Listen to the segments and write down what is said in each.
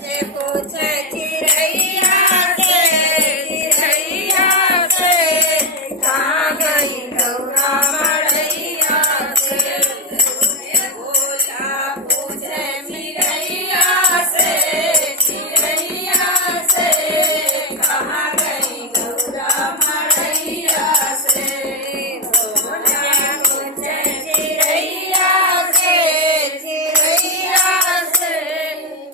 पूछे चिड़ैया से कहाँ गई गौरा मड़ैया से। बोला पूछे चिड़ैया से कहाँ गई गौरा मड़ैया से। बोला पूछे चिड़ैया से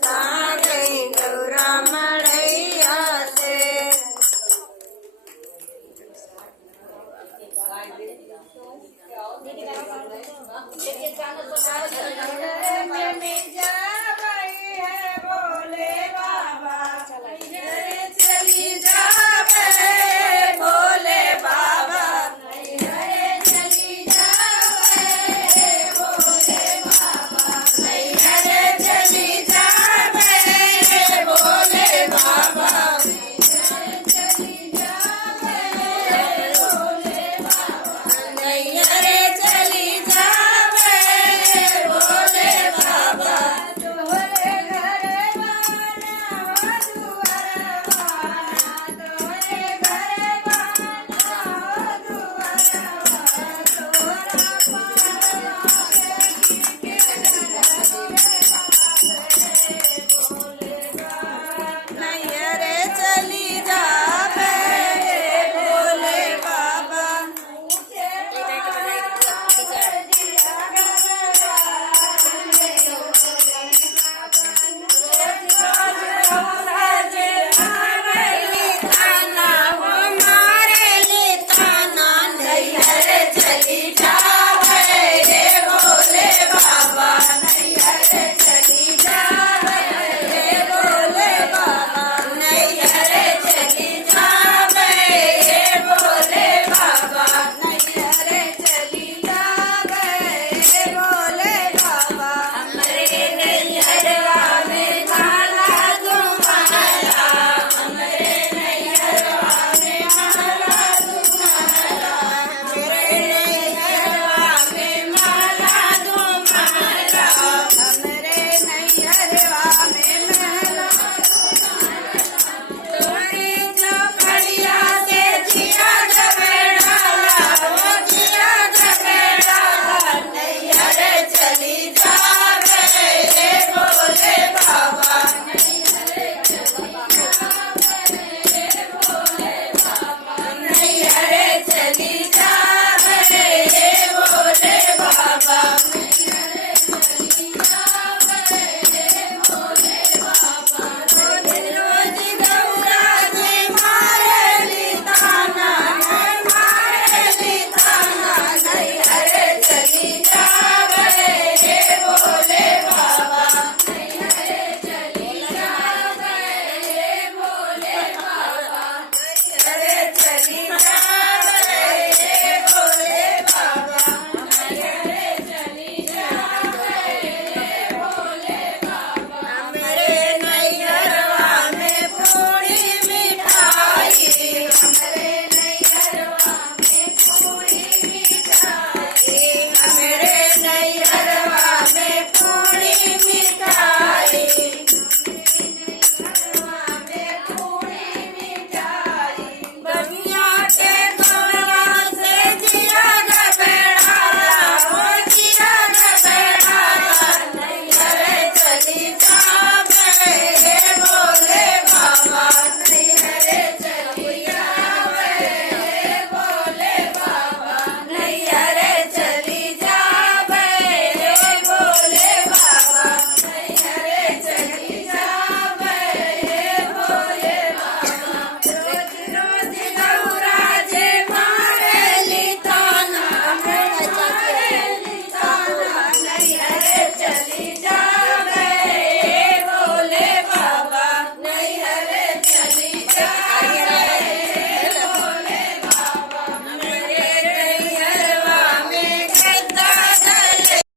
कहाँ गई गौरा मड़ैया से। बोले बाबा चली जावे भोले बाबा चली जावे भोले बाबा चली जावे भोले बाबा चली जावे भोले बाबा नैहरे चली जावे भोले बाबा। तोरे घरे बाना दुआरा तोरे घरे बाना दुआरा तोरा पारा के भोले बाबा नैहरे चली जावे भोले बाबा।